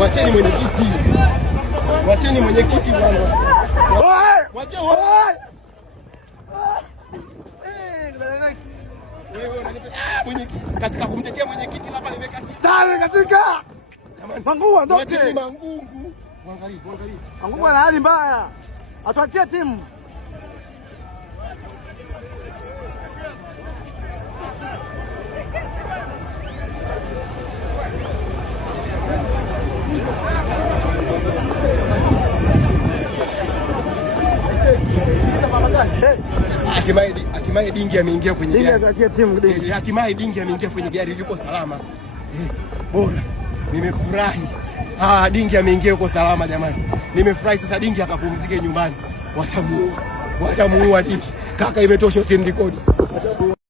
Wacheni mwenyekiti. Wacheni mwenyekiti bwana. Wacheni. Wewe unanipa mwenyekiti. Katika kumtetea mwenyekiti hapa nimeka. Tale katika. Mangungu ndio. Wacheni Mangungu. Angalia. Mangungu ana hali mbaya. Atuachie timu. Hatimaye Dingi ameingia kwenye gari. Hatimaye Dingi ameingia kwenye gari, yuko salama. Bora. Nimefurahi. Dingi ameingia, yuko salama jamani. Nimefurahi sasa Dingi akapumzike nyumbani. Watamuua Dingi. Kaka, imetosha, usimrekodi.